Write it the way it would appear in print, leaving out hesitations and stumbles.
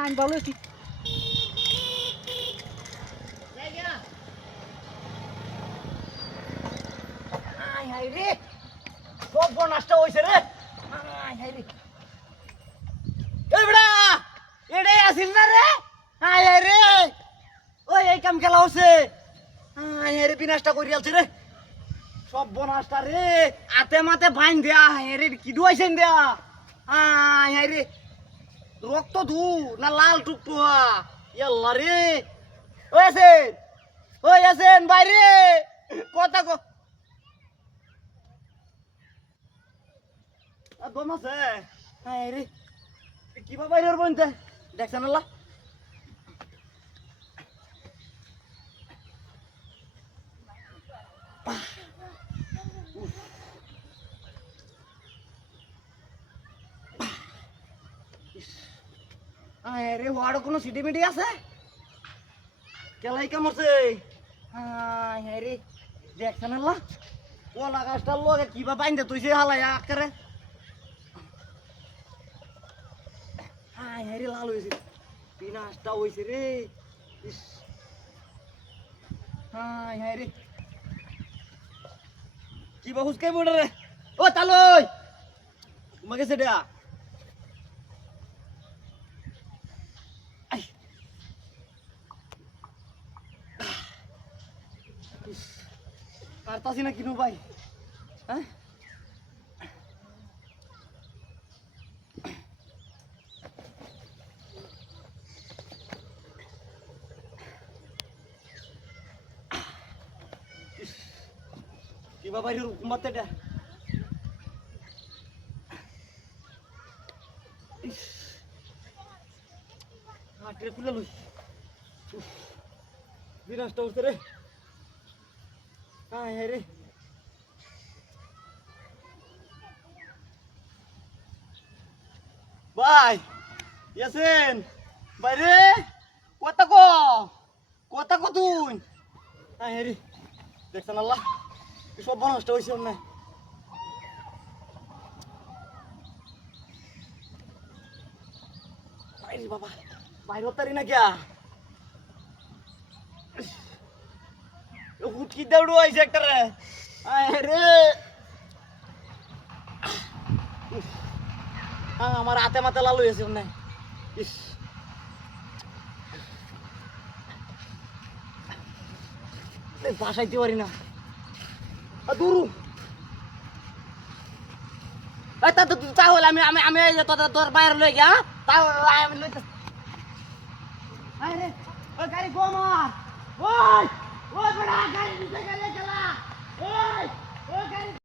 আমি ভালো আছি। হাই রে সব নষ্ট হয়েছে রে। হাই রে বেড়া এটাই আসিল না রে। হাই হাই রে ওই এই কাম খেলা হচ্ছে। হাই রে বিনাশটা করে আলছে রে সব বনাসটা রে আতে মাতে বাইন দেয়া। হাই রে কি ডুয়াইছেন দেয়া। হাই হাই রে রক্ত ধু না লাল টুকটুয়া ইয়াল্লা রে। ওই আছেন বাইরে কথা কো দম আছে। হ্যাঁ রে কিবা বাইরের বনতে দেখছেন আল্লাহ। রে ওয়ার্ড কোনো সিটি মিটি আছে কেলাই কামড়ছে। হ্যাঁ রে দেখছেন আল্লাহ কলা গাছটার লগে কিবা বাইন্দে তুই হালাই আকারে। হ্যাঁ রে লাল হয়েছে বিনাশটা হয়েছে রে। হ্যাঁ রে কিবা হুসকাই পড়ে রে। ও তালই তোমাকে সেটা পারতাছি না কিনু ভাই। হ্যাঁ কিবা বাইরের মাত্রাটা হাটে খুলে লই বিনাশটা উঠছে রে। হ্যাঁ রে ভাই ইয়াসেন বাইরে কথা কো তুই। হ্যাঁ রে দেখছেন আল্লাহ সব নষ্ট হয়েছে না। বাইরে বাবা বাইরে তারি না কিয়া হুটকি দৌড়ু আইছে একটা রে। রে আমার হাতে মাথা লাল হয়েছে না। ইস বাসাইতে পারি না দূরু তাহলে আমি আমি আমি তোর বাইরে লই গিয়া তাহলে আমি লইতে গাড়ি গো আমার ওই ওই বড়া গাড়ি